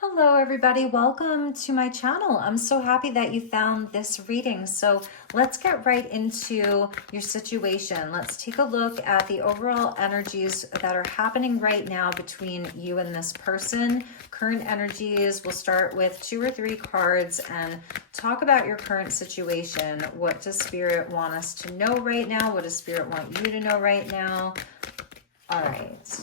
Hello everybody, welcome to my channel. I'm so happy that you found this reading. So let's get right into your situation. Let's take a look at the overall energies that are happening right now between you and this person. Current energies, we'll start with 2 or 3 cards and talk about your current situation. What does Spirit want us to know right now? What does Spirit want you to know right now? All right.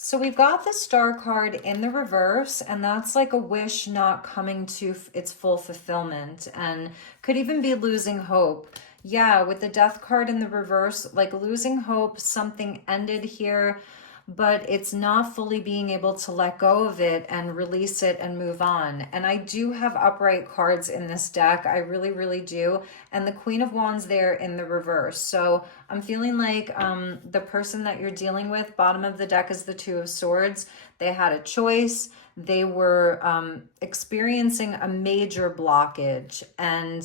So we've got the Star card in the reverse, and that's like a wish not coming to its full fulfillment, and could even be losing hope. Yeah, with the Death card in the reverse, like losing hope, something ended here, but it's not fully being able to let go of it and release it and move on. And I do have upright cards in this deck. I really, really do. And the Queen of Wands there in the reverse. So I'm feeling like the person that you're dealing with, bottom of the deck is the Two of Swords. They had a choice. They were experiencing a major blockage. And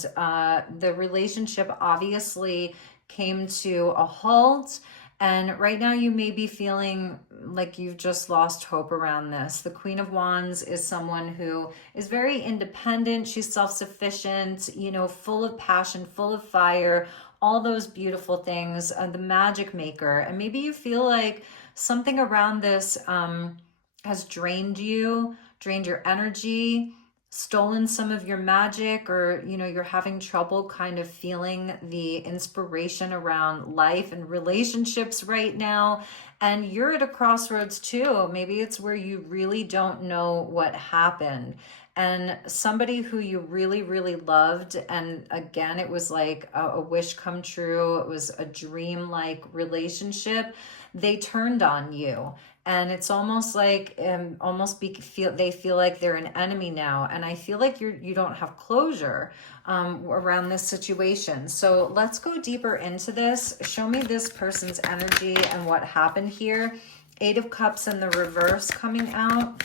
the relationship obviously came to a halt. And right now you may be feeling like you've just lost hope around this. The Queen of Wands is someone who is very independent. She's self-sufficient, you know, full of passion, full of fire, all those beautiful things, the magic maker. And maybe you feel like something around this has drained you, drained your energy, stolen some of your magic, or you know, you're having trouble kind of feeling the inspiration around life and relationships right now. And you're at a crossroads too. Maybe it's where you really don't know what happened, and somebody who you really, really loved, and again, it was like a wish come true, it was a dream like relationship, they turned on you. And it's almost like they feel like they're an enemy now, and I feel like you don't have closure around this situation. So let's go deeper into this. Show me this person's energy and what happened here. 8 of Cups in the reverse coming out.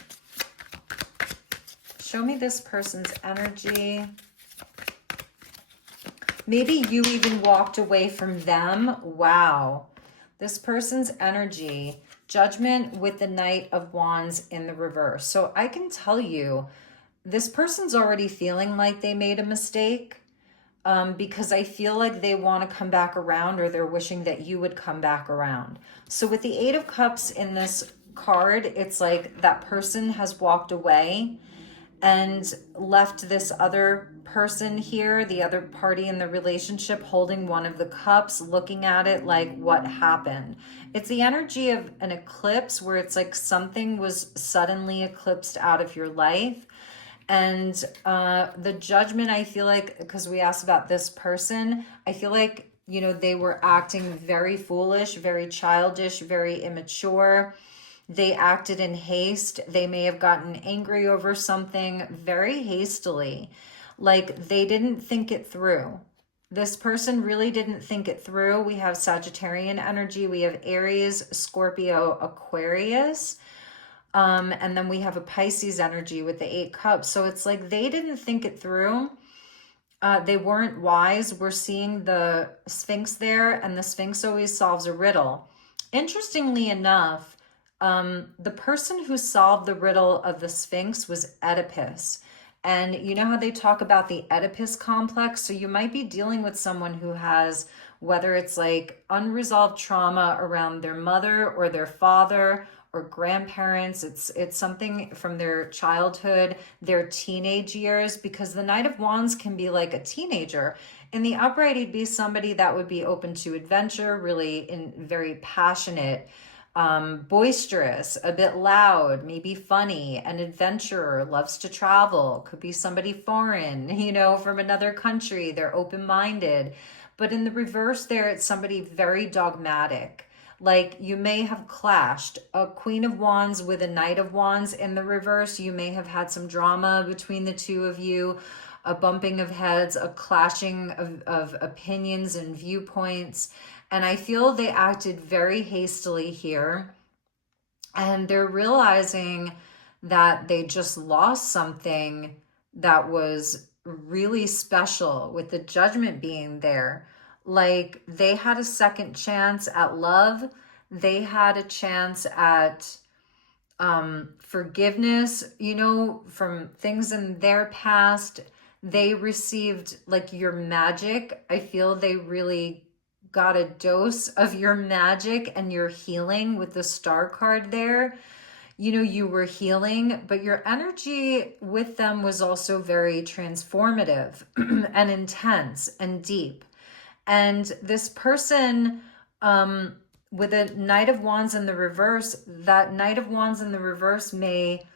Show me this person's energy. Maybe you even walked away from them. Wow. This person's energy. Judgment with the Knight of Wands in the reverse. So I can tell you, this person's already feeling like they made a mistake because I feel like they want to come back around, or they're wishing that you would come back around. So with the 8 of Cups in this card, it's like that person has walked away and left this other person here, the other party in the relationship, holding one of the cups, looking at it like, what happened? It's the energy of an eclipse, where it's like something was suddenly eclipsed out of your life. And the Judgment, I feel like, because we asked about this person, I feel like, you know, they were acting very foolish, very childish, very immature. They acted in haste. They may have gotten angry over something very hastily. Like they didn't think it through. This person really didn't think it through. We have Sagittarian energy. We have Aries, Scorpio, Aquarius. And then we have a Pisces energy with the 8 cups. So it's like they didn't think it through. They weren't wise. We're seeing the Sphinx there, and the Sphinx always solves a riddle. Interestingly enough, the person who solved the riddle of the Sphinx was Oedipus. And you know how they talk about the Oedipus complex? So you might be dealing with someone who has, whether it's like unresolved trauma around their mother or their father or grandparents. It's something from their childhood, their teenage years, because the Knight of Wands can be like a teenager. In the upright, he'd be somebody that would be open to adventure, really very passionate, boisterous, a bit loud, maybe funny, an adventurer, loves to travel, could be somebody foreign, you know, from another country. They're open-minded. But in the reverse there, it's somebody very dogmatic. Like you may have clashed. A Queen of Wands with a Knight of Wands in the reverse. You may have had some drama between the two of you, a bumping of heads, a clashing of opinions and viewpoints. And I feel they acted very hastily here. And they're realizing that they just lost something that was really special, with the Judgment being there. Like they had a second chance at love. they had a chance at forgiveness, you know, from things in their past. They received like your magic. I feel they really got a dose of your magic and your healing with the star card there. You know, you were healing, but your energy with them was also very transformative and intense and deep. And this person, with a Knight of Wands in the reverse, that Knight of Wands in the reverse may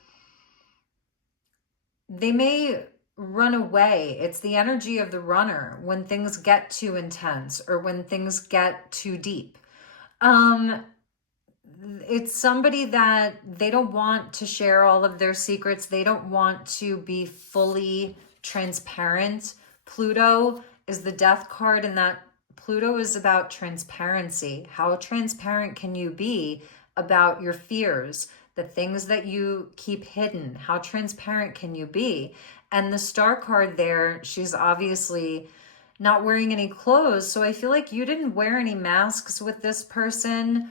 run away. It's the energy of the runner when things get too intense or when things get too deep. It's somebody that they don't want to share all of their secrets. They don't want to be fully transparent. Pluto is the death card, and that Pluto is about transparency. How transparent can you be about your fears, the things that you keep hidden? How transparent can you be? And the star card there, she's obviously not wearing any clothes. So I feel like you didn't wear any masks with this person.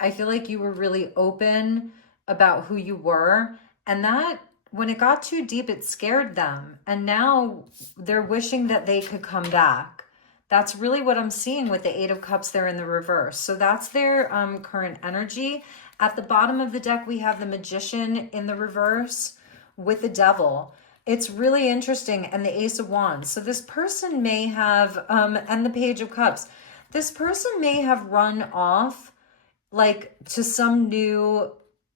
I feel like you were really open about who you were. And that, when it got too deep, it scared them. And now they're wishing that they could come back. That's really what I'm seeing with the Eight of Cups there in the reverse. So that's their current energy. At the bottom of the deck, we have the Magician in the reverse with the Devil. It's really interesting. And the Ace of Wands. So this person may have, and the Page of Cups. This person may have run off like to some new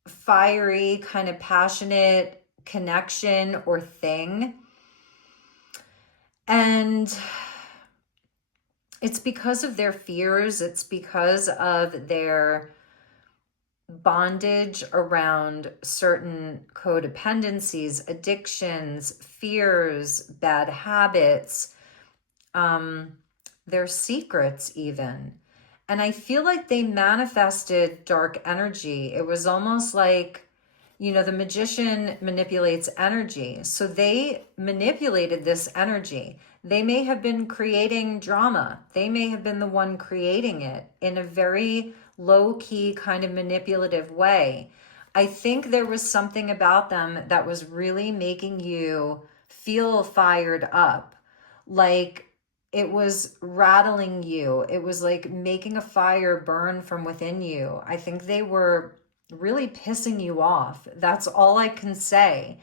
fiery kind of passionate connection or thing. And it's because of their fears. It's because of their bondage around certain codependencies, addictions, fears, bad habits, their secrets even. And I feel like they manifested dark energy. It was almost like, you know, the Magician manipulates energy. So they manipulated this energy. They may have been creating drama. They may have been the one creating it in a very low-key kind of manipulative way. I think there was something about them that was really making you feel fired up. Like it was rattling you. It was like making a fire burn from within you. I think they were really pissing you off. That's all I can say.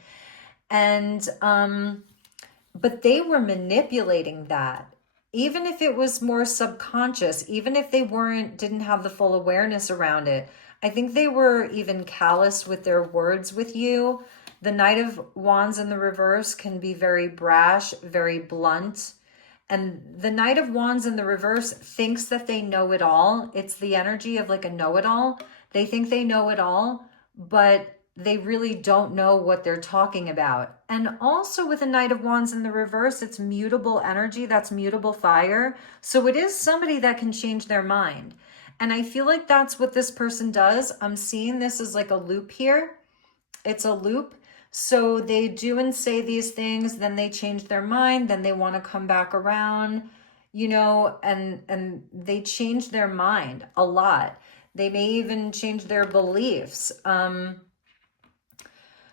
And, but they were manipulating that. Even if it was more subconscious, even if they didn't have the full awareness around it, I think they were even callous with their words with you. The Knight of Wands in the reverse can be very brash, very blunt. And the Knight of Wands in the reverse thinks that they know it all. It's the energy of like a know-it-all. They think they know it all, but they really don't know what they're talking about. And also with the Knight of Wands in the reverse, it's mutable energy. That's mutable fire. So it is somebody that can change their mind. And I feel like that's what this person does. I'm seeing this as like a loop here. It's a loop. So they do and say these things, then they change their mind, then they want to come back around, you know, and they change their mind a lot. They may even change their beliefs.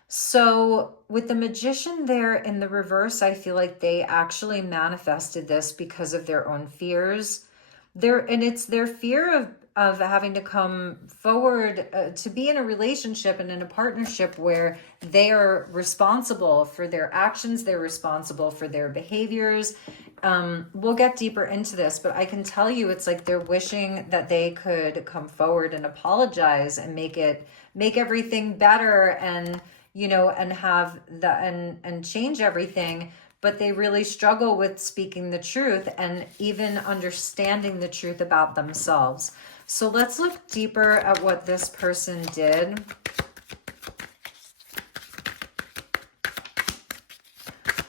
So with the Magician there in the reverse, I feel like they actually manifested this because of their own fears. And it's their fear of having to come forward to be in a relationship and in a partnership where they are responsible for their actions, they're responsible for their behaviors. We'll get deeper into this, but I can tell you it's like they're wishing that they could come forward and apologize and make everything better and, you know, and have and change everything. But they really struggle with speaking the truth and even understanding the truth about themselves. So let's look deeper at what this person did.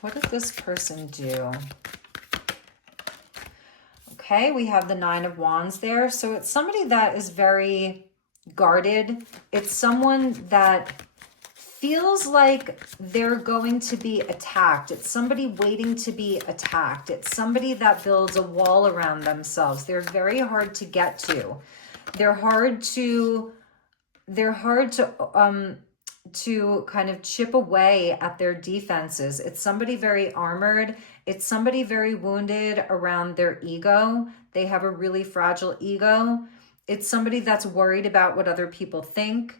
What did this person do? Okay, we have the Nine of Wands there. So it's somebody that is very guarded. It's someone that feels like they're going to be attacked. It's somebody waiting to be attacked. It's somebody that builds a wall around themselves. They're very hard to get to. They're hard to, they're hard to kind of chip away at their defenses. It's somebody very armored. It's somebody very wounded around their ego. They have a really fragile ego. It's somebody that's worried about what other people think,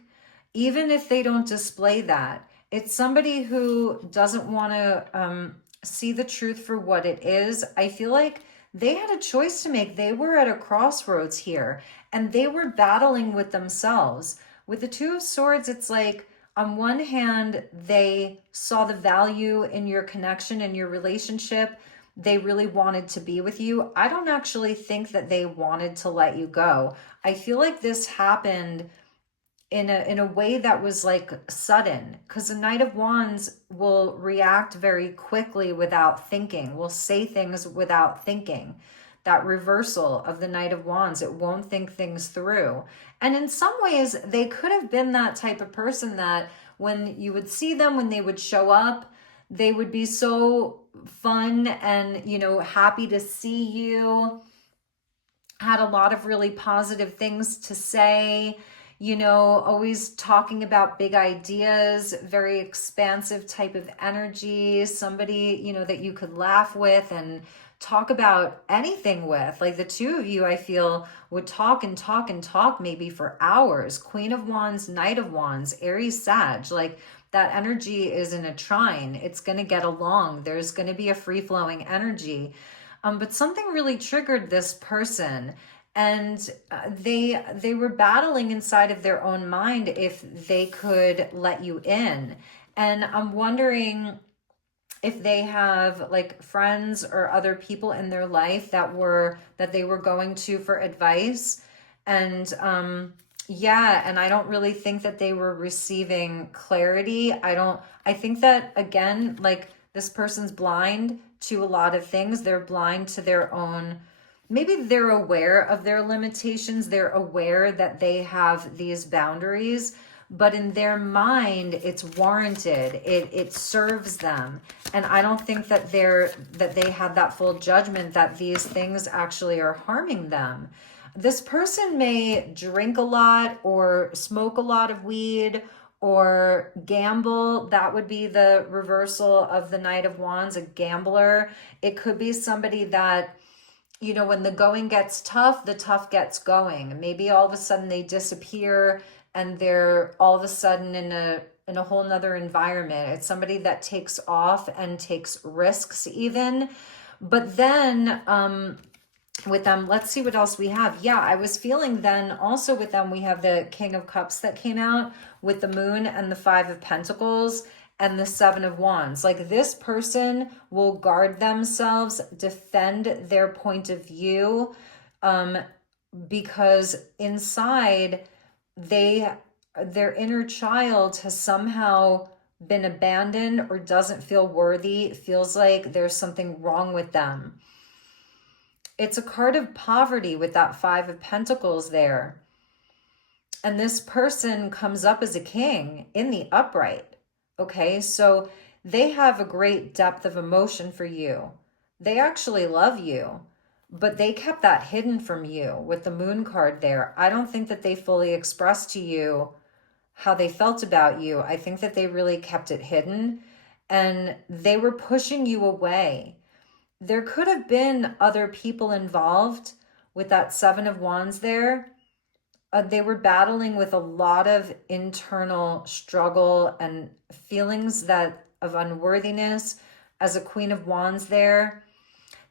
even if they don't display that. It's somebody who doesn't want to see the truth for what it is. I feel like they had a choice to make. They were at a crossroads here, and they were battling with themselves. With the Two of Swords, it's like, on one hand, they saw the value in your connection and your relationship. They really wanted to be with you. I don't actually think that they wanted to let you go. I feel like this happened in a way that was like sudden, because the Knight of Wands will react very quickly without thinking, will say things without thinking. That reversal of the Knight of Wands, it won't think things through. And in some ways, they could have been that type of person that when you would see them, when they would show up, they would be so fun and, you know, happy to see you, had a lot of really positive things to say, you know, always talking about big ideas, very expansive type of energy, somebody, you know, that you could laugh with and talk about anything with. Like the two of you, I feel, would talk and talk and talk maybe for hours. Queen of Wands, Knight of Wands, Aries, Sag, like that energy is in a trine. It's going to get along. There's going to be a free-flowing energy. But something really triggered this person, and they were battling inside of their own mind if they could let you in. And I'm wondering if they have like friends or other people in their life that they were going to for advice. And yeah, and I don't really think that they were receiving clarity. I think that, again, like this person's blind to a lot of things. They're blind to their own, maybe they're aware of their limitations. They're aware that they have these boundaries, but in their mind, it's warranted. It serves them. And I don't think that they had that full judgment that these things actually are harming them. This person may drink a lot or smoke a lot of weed or gamble. That would be the reversal of the Knight of Wands, a gambler. It could be somebody that, you know, when the going gets tough, the tough gets going. Maybe all of a sudden they disappear and they're all of a sudden in a whole nother environment. It's somebody that takes off and takes risks even. But then with them, let's see what else we have. Yeah, I was feeling then also with them, we have the King of Cups that came out with the Moon and the Five of Pentacles and the Seven of Wands. Like this person will guard themselves, defend their point of view, because inside their inner child has somehow been abandoned or doesn't feel worthy. It feels like there's something wrong with them. It's a card of poverty with that Five of Pentacles there. And this person comes up as a king in the upright. Okay, so they have a great depth of emotion for you. They actually love you, but they kept that hidden from you with the Moon card there. I don't think that they fully expressed to you how they felt about you. I think that they really kept it hidden and they were pushing you away. There could have been other people involved with that Seven of Wands there. They were battling with a lot of internal struggle and feelings of unworthiness as a Queen of Wands there.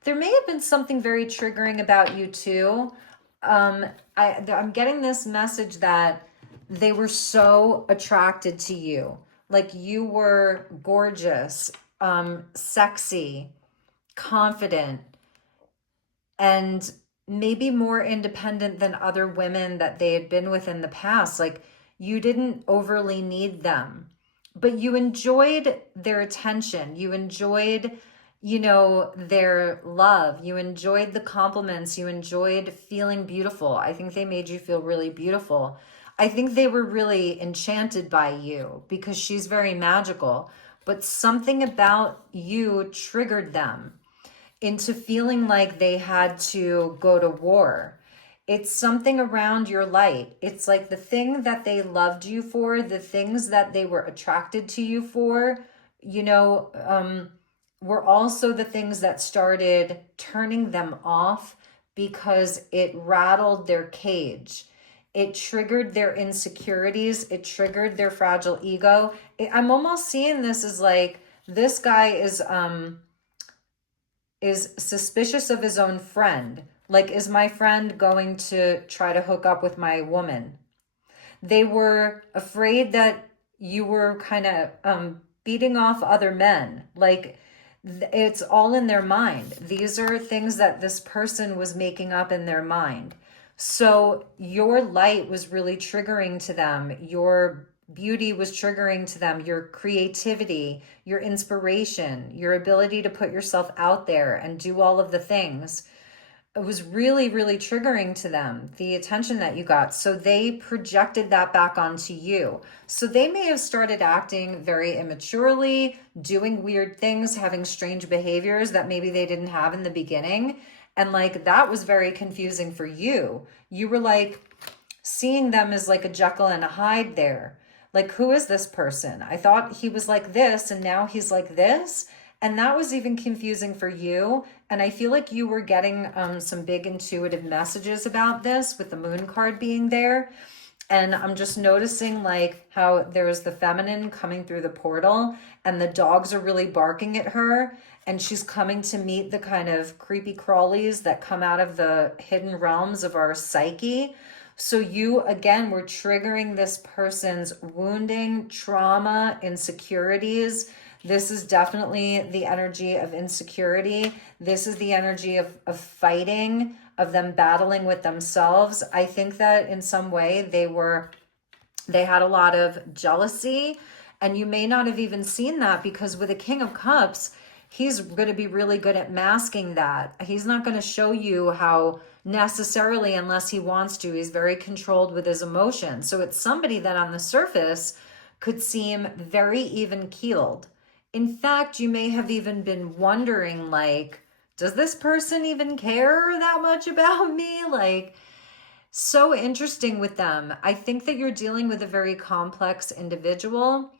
There may have been something very triggering about you too. I'm getting this message that they were so attracted to you. Like you were gorgeous, sexy, confident, and maybe more independent than other women that they had been with in the past. Like you didn't overly need them, but you enjoyed their attention. You enjoyed, you know, their love. You enjoyed the compliments. You enjoyed feeling beautiful. I think they made you feel really beautiful. I think they were really enchanted by you because she's very magical, but something about you triggered them into feeling like they had to go to war. It's something around your light. It's like the thing that they loved you for, the things that they were attracted to you for, you know, were also the things that started turning them off because it rattled their cage. It triggered their insecurities. It triggered their fragile ego. I'm almost seeing this as like, this guy is suspicious of his own friend. Like, is my friend going to try to hook up with my woman? They were afraid that you were kind of beating off other men. Like, it's all in their mind. These are things that this person was making up in their mind. So your light was really triggering to them. Your beauty was triggering to them. Your creativity, your inspiration, your ability to put yourself out there and do all of the things. It was really, really triggering to them, the attention that you got. So they projected that back onto you. So they may have started acting very immaturely, doing weird things, having strange behaviors that maybe they didn't have in the beginning. And like, that was very confusing for you. You were like seeing them as like a Jekyll and a Hyde there. Like, who is this person? I thought he was like this, and now he's like this. And that was even confusing for you. And I feel like you were getting some big intuitive messages about this with the moon card being there. And I'm just noticing like how there was the feminine coming through the portal and the dogs are really barking at her. And she's coming to meet the kind of creepy crawlies that come out of the hidden realms of our psyche. So you, again, were triggering this person's wounding, trauma, insecurities. This is definitely the energy of insecurity. This is the energy of fighting, of them battling with themselves. I think that in some way they had a lot of jealousy, and you may not have even seen that because with a King of Cups, he's going to be really good at masking that. He's not going to show you how necessarily, unless he wants to. He's very controlled with his emotions. So it's somebody that on the surface could seem very even keeled. In fact, you may have even been wondering, like, does this person even care that much about me? Like, so interesting with them. I think that you're dealing with a very complex individual.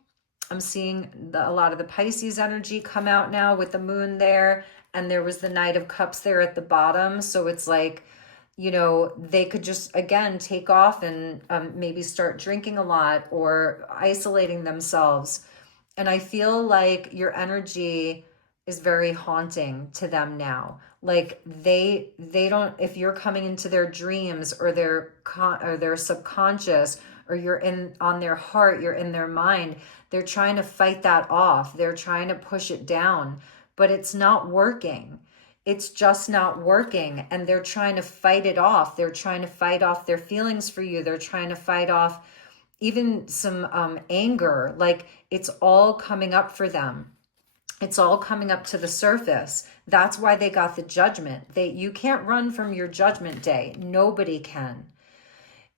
I'm seeing a lot of the Pisces energy come out now with the moon there. And there was the Knight of Cups there at the bottom. So it's like, you know, they could just, again, take off and maybe start drinking a lot or isolating themselves. And I feel like your energy is very haunting to them now. Like they don't, if you're coming into their dreams or their subconscious, or you're in on their heart, you're in their mind, they're trying to fight that off. They're trying to push it down, but it's not working. It's just not working. And they're trying to fight it off. They're trying to fight off their feelings for you. They're trying to fight off even some anger. Like, it's all coming up for them. It's all coming up to the surface. That's why they got the judgment. You can't run from your judgment day. Nobody can.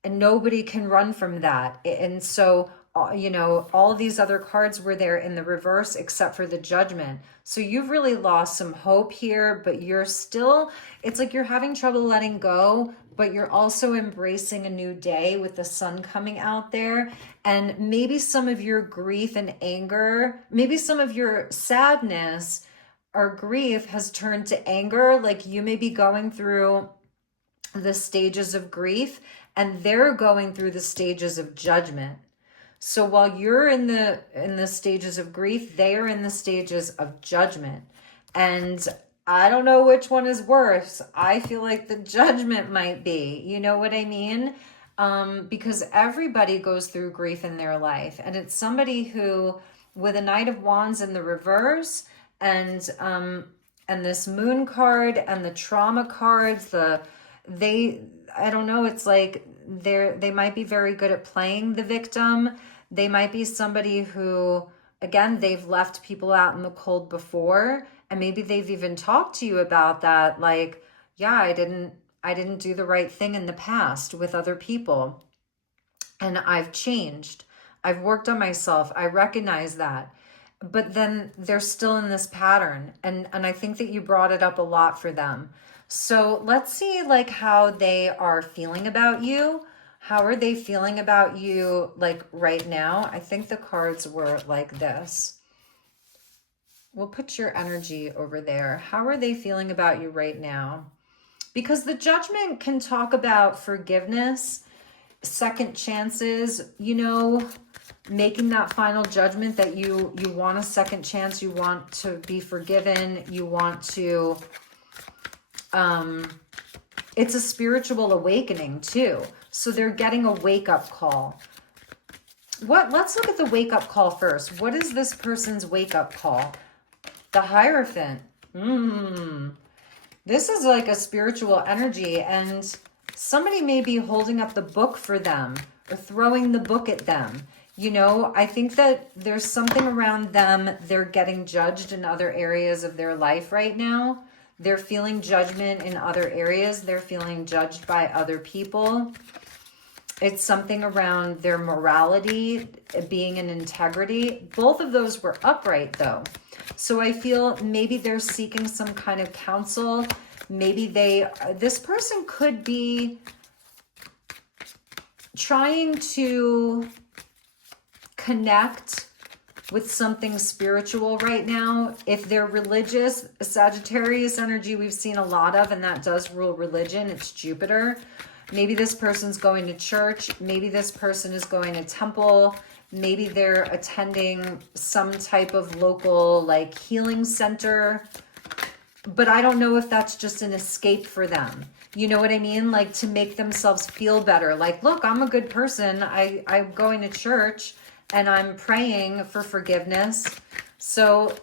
And nobody can run from that. And so, you know, all these other cards were there in the reverse except for the judgment. So you've really lost some hope here, but you're still, it's like you're having trouble letting go, but you're also embracing a new day with the sun coming out there. And maybe some of your grief and anger, maybe some of your sadness or grief has turned to anger. Like, you may be going through the stages of grief and they're going through the stages of judgment. So while you're in the stages of grief, they are in the stages of judgment. And I don't know which one is worse. I feel like the judgment might be, you know what I mean? Because everybody goes through grief in their life. And it's somebody who, with a Knight of Wands in the reverse and this moon card and the trauma cards, I don't know, it's like they might be very good at playing the victim. They might be somebody who, again, they've left people out in the cold before, and maybe they've even talked to you about that, like, yeah, I didn't do the right thing in the past with other people, and I've changed. I've worked on myself. I recognize that. But then they're still in this pattern, and I think that you brought it up a lot for them. So let's see like how they are feeling about you. How are they feeling about you like right now? I think the cards were like this. We'll put your energy over there. How are they feeling about you right now? Because the Judgment can talk about forgiveness, second chances, you know, making that final judgment that you want a second chance, you want to be forgiven, you want to it's a spiritual awakening too. So they're getting a wake-up call. Let's look at the wake-up call first. What is this person's wake-up call? The Hierophant. This is like a spiritual energy, and somebody may be holding up the book for them or throwing the book at them. You know, I think that there's something around them. They're getting judged in other areas of their life right now. They're feeling judgment in other areas. They're feeling judged by other people. It's something around their morality, being in integrity. Both of those were upright though. So I feel maybe they're seeking some kind of counsel. Maybe this person could be trying to connect with something spiritual right now. If they're religious, Sagittarius energy we've seen a lot of, and that does rule religion. It's Jupiter. Maybe this person's going to church. Maybe this person is going to temple. Maybe they're attending some type of local like healing center. But I don't know if that's just an escape for them. You know what I mean? Like to make themselves feel better. Like, look, I'm a good person. I'm going to church and I'm praying for forgiveness. So,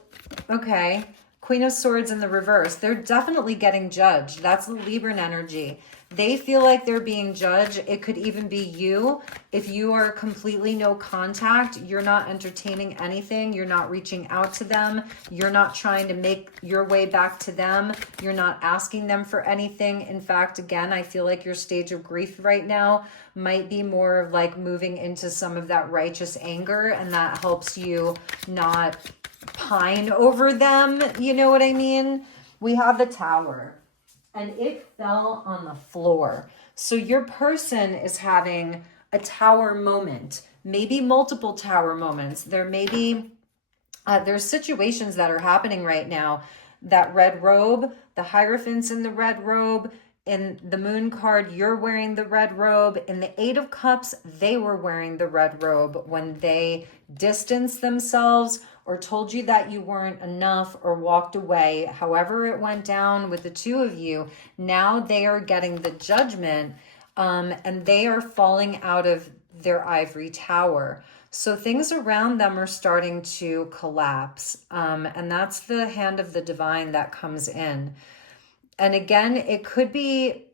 okay. Queen of Swords in the reverse. They're definitely getting judged. That's the Libran energy. They feel like they're being judged. It could even be you. If you are completely no contact, you're not entertaining anything. You're not reaching out to them. You're not trying to make your way back to them. You're not asking them for anything. In fact, again, I feel like your stage of grief right now might be more of like moving into some of that righteous anger, and that helps you not pine over them. You know what I mean? We have the Tower. And it fell on the floor. So your person is having a tower moment, maybe multiple tower moments. There may be, there's situations that are happening right now. That red robe, the Hierophant's in the red robe. In the Moon card, you're wearing the red robe. In the Eight of Cups, they were wearing the red robe when they distanced themselves or told you that you weren't enough or walked away. However it went down with the two of you, now they are getting the Judgment, and they are falling out of their ivory tower. So things around them are starting to collapse, and that's the hand of the divine that comes in. And again, it could be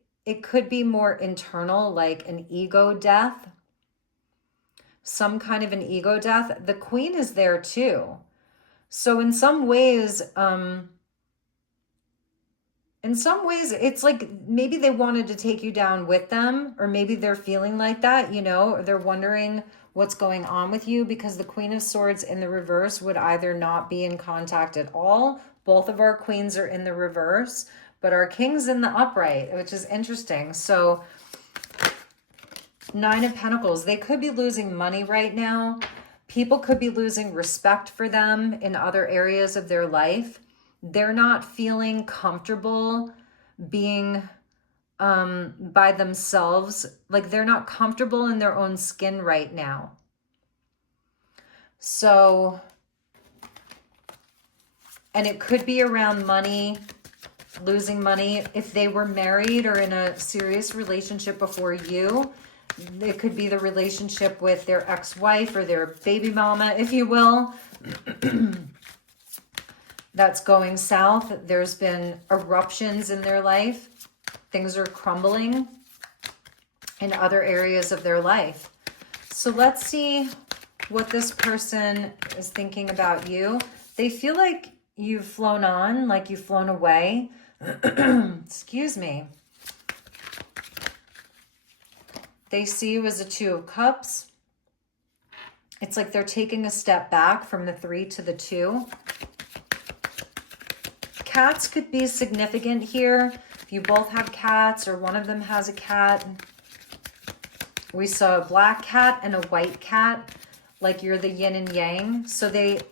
more internal, like an ego death. Some kind of an ego death. The Queen is there too. So in some ways, it's like maybe they wanted to take you down with them, or maybe they're feeling like that, you know, or they're wondering what's going on with you, because the Queen of Swords in the reverse would either not be in contact at all. Both of our queens are in the reverse, but our king's in the upright, which is interesting. So Nine of Pentacles, they could be losing money right now. People could be losing respect for them in other areas of their life. They're not feeling comfortable being by themselves. Like they're not comfortable in their own skin right now. So, and it could be around money, losing money. If they were married or in a serious relationship before you, it could be the relationship with their ex-wife or their baby mama, if you will. That's going south. There's been eruptions in their life. Things are crumbling in other areas of their life. So let's see what this person is thinking about you. They feel like you've flown on, like you've flown away. Excuse me. They see you as a Two of Cups. It's like they're taking a step back from the 3 to the 2. Cats could be significant here. If you both have cats or one of them has a cat, we saw a black cat and a white cat, like you're the yin and yang. So they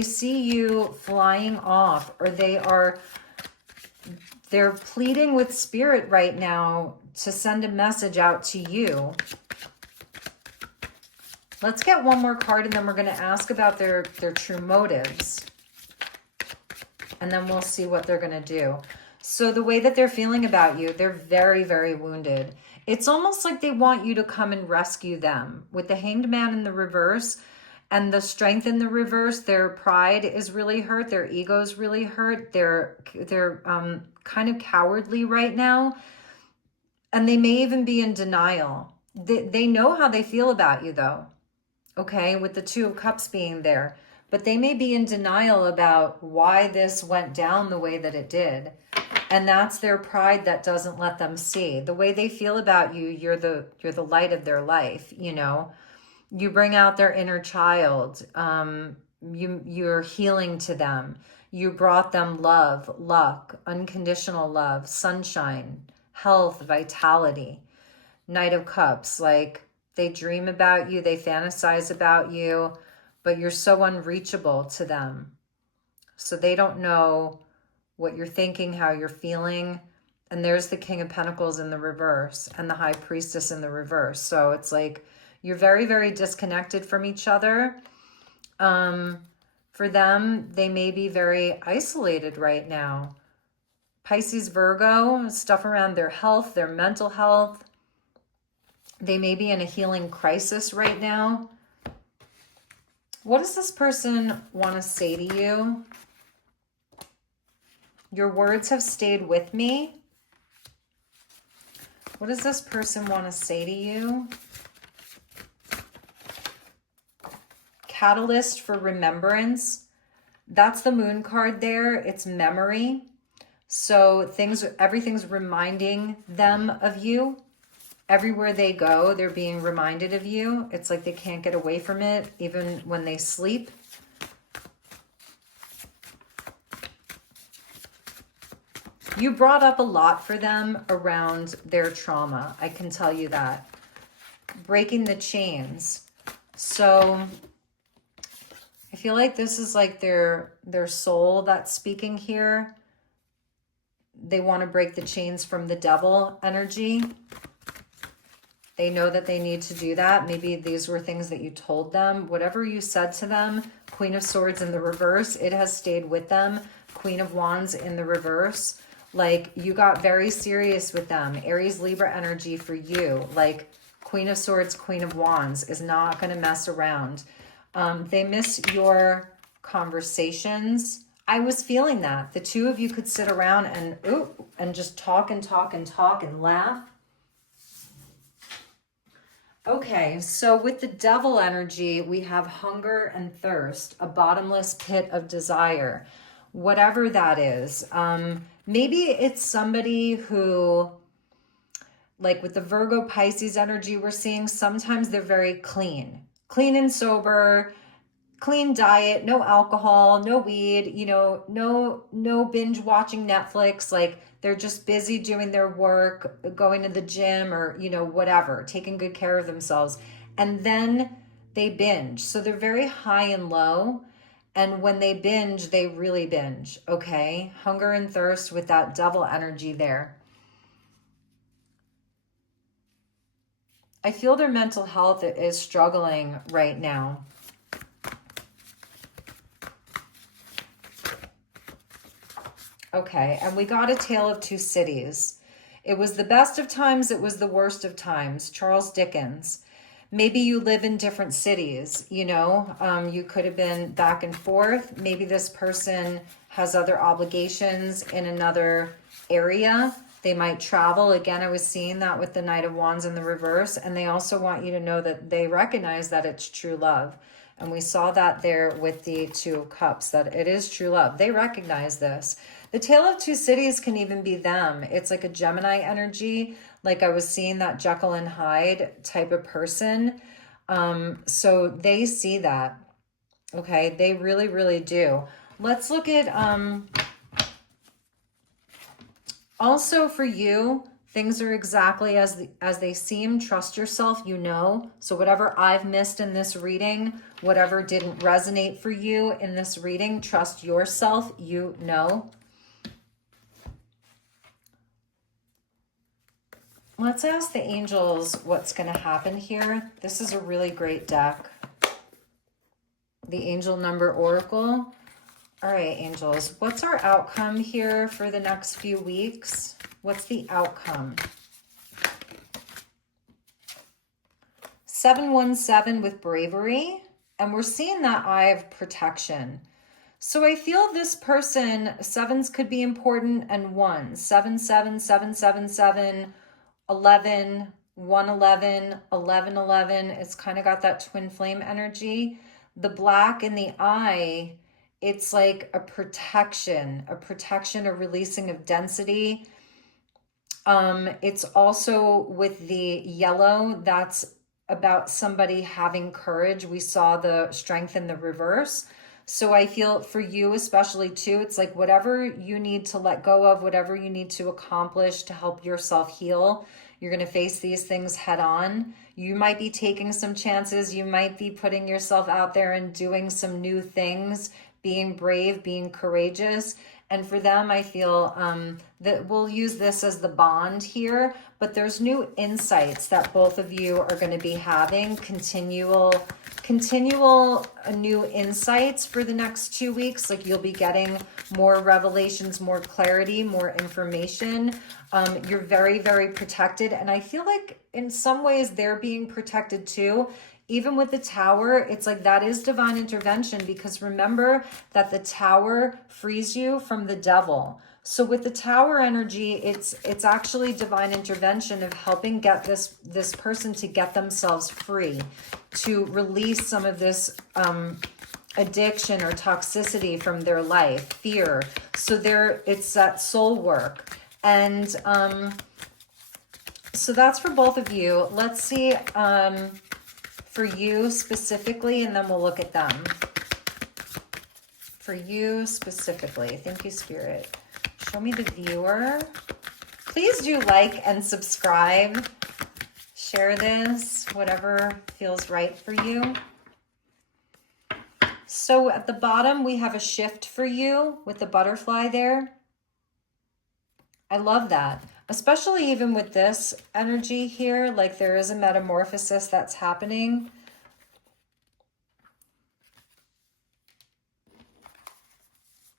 see you flying off, or they're pleading with spirit right now to send a message out to you. Let's get one more card, and then we're going to ask about their true motives. And then we'll see what they're going to do. So the way that they're feeling about you, they're very, very wounded. It's almost like they want you to come and rescue them. With the Hanged Man in the reverse and the Strength in the reverse, their pride is really hurt. Their ego is really hurt. They're kind of cowardly right now. And they may even be in denial. They know how they feel about you, though. Okay, with the Two of Cups being there. But they may be in denial about why this went down the way that it did. And that's their pride that doesn't let them see. The way they feel about you, you're the light of their life, you know. You bring out their inner child. You're healing to them. You brought them love, luck, unconditional love, sunshine, health, vitality. Knight of Cups, like they dream about you, they fantasize about you, but you're so unreachable to them. So they don't know what you're thinking, how you're feeling. And there's the King of Pentacles in the reverse and the High Priestess in the reverse. So it's like you're very, very disconnected from each other. For them, they may be very isolated right now. Pisces, Virgo, stuff around their health, their mental health. They may be in a healing crisis right now. What does this person want to say to you? Your words have stayed with me. What does this person want to say to you? Catalyst for remembrance. That's the Moon card there. It's memory. So everything's reminding them of you. Everywhere they go, they're being reminded of you. It's like they can't get away from it, even when they sleep. You brought up a lot for them around their trauma. I can tell you that. Breaking the chains. So I feel like this is like their soul that's speaking here. They want to break the chains from the devil energy. They know that they need to do that. Maybe these were things that you told them. Whatever you said to them, Queen of Swords in the reverse, it has stayed with them. Queen of Wands in the reverse. Like, you got very serious with them. Aries, Libra energy for you. Like, Queen of Swords, Queen of Wands is not going to mess around. They miss your conversations. I was feeling that. The two of you could sit around and just talk and talk and talk and laugh. Okay, so with the devil energy, we have hunger and thirst, a bottomless pit of desire, whatever that is. Maybe it's somebody who, like with the Virgo Pisces energy we're seeing, sometimes they're very clean and sober, clean diet, no alcohol, no weed, you know, no binge watching Netflix. Like, they're just busy doing their work, going to the gym, or, you know, whatever, taking good care of themselves. And then they binge. So they're very high and low. And when they binge, they really binge. Okay. Hunger and thirst with that devil energy there. I feel their mental health is struggling right now. Okay, and we got a Tale of Two Cities. It was the best of times, it was the worst of times. Charles Dickens. Maybe you live in different cities, you know. You could have been back and forth. Maybe this person has other obligations in another area. They might travel. Again, I was seeing that with the Knight of Wands in the reverse. And they also want you to know that they recognize that it's true love. And we saw that there with the Two of Cups, that it is true love. They recognize this. The Tale of Two Cities can even be them. It's like a Gemini energy. Like, I was seeing that Jekyll and Hyde type of person. So they see that. Okay, they really, really do. Let's look at Also for you, things are exactly as they seem. Trust yourself, you know. So whatever I've missed in this reading, whatever didn't resonate for you in this reading, trust yourself, you know. Let's ask the angels what's going to happen here. This is a really great deck. The Angel Number Oracle. All right, angels, what's our outcome here for the next few weeks? What's the outcome? 717 with bravery, and we're seeing that eye of protection. So I feel this person, sevens could be important, and ones. 77777, 11, 111, 1111. It's kind of got that twin flame energy. The black in the eye, it's like a protection, a releasing of density. It's also with the yellow, that's about somebody having courage. We saw the strength in the reverse. So I feel for you especially too, it's like whatever you need to let go of, whatever you need to accomplish to help yourself heal, you're going to face these things head on. You might be taking some chances. You might be putting yourself out there and doing some new things, being brave, being courageous. And for them, I feel that we'll use this as the bond here, but there's new insights that both of you are going to be having, continual new insights for the next 2 weeks. Like you'll be getting more revelations, more clarity, more information. You're very, very protected. And I feel like in some ways they're being protected too. Even with the tower, it's like that is divine intervention, because remember that the tower frees you from the devil. So with the tower energy, it's actually divine intervention of helping get this person to get themselves free, to release some of this addiction or toxicity from their life, fear. So it's that soul work. And so that's for both of you. Let's see for you specifically, and then we'll look at them. For you specifically, thank you, Spirit. Show me the viewer. Please do like and subscribe. Share this, whatever feels right for you. So at the bottom, we have a shift for you with the butterfly there. I love that. Especially even with this energy here, like there is a metamorphosis that's happening.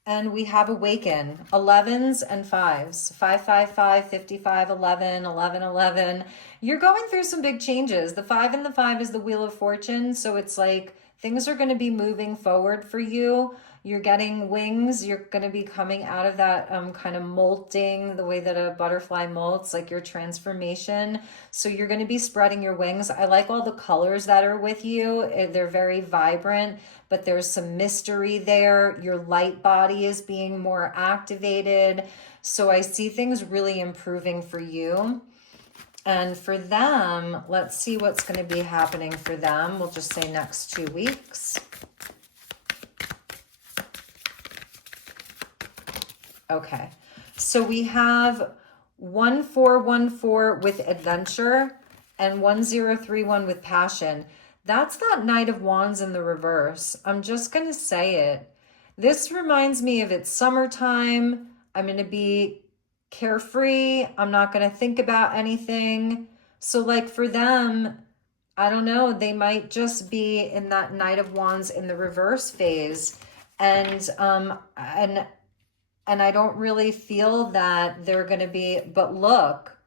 And we have awaken, 11s and 5s, 555, 55, 11, 11, 11. You're going through some big changes. The 5 and the 5 is the Wheel of Fortune. So it's like things are going to be moving forward for you. You're getting wings. You're going to be coming out of that kind of molting, the way that a butterfly molts, like your transformation. So you're going to be spreading your wings. I like all the colors that are with you. They're very vibrant, but there's some mystery there. Your light body is being more activated. So I see things really improving for you. And for them, let's see what's going to be happening for them. We'll just say next 2 weeks. Okay, so we have 1414 with adventure and 1031 with passion. That's that Knight of Wands in the reverse. I'm just going to say it. This reminds me of it's summertime. I'm going to be carefree. I'm not going to think about anything. So like for them, I don't know, they might just be in that Knight of Wands in the reverse phase. And I don't really feel that they're going to be, but look,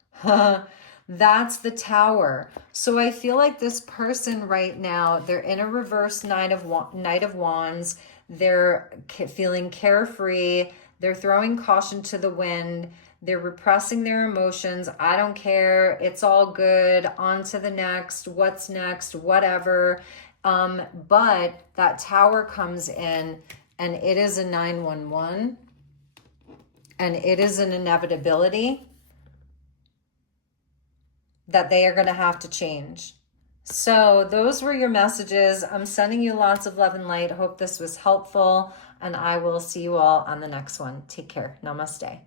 that's the Tower. So I feel like this person right now, they're in a reverse Knight of Wands. They're feeling carefree. They're throwing caution to the wind. They're repressing their emotions. I don't care. It's all good. On to the next. What's next? Whatever. But that Tower comes in, and it is a 911. And it is an inevitability that they are going to have to change. So those were your messages. I'm sending you lots of love and light. Hope this was helpful. And I will see you all on the next one. Take care. Namaste.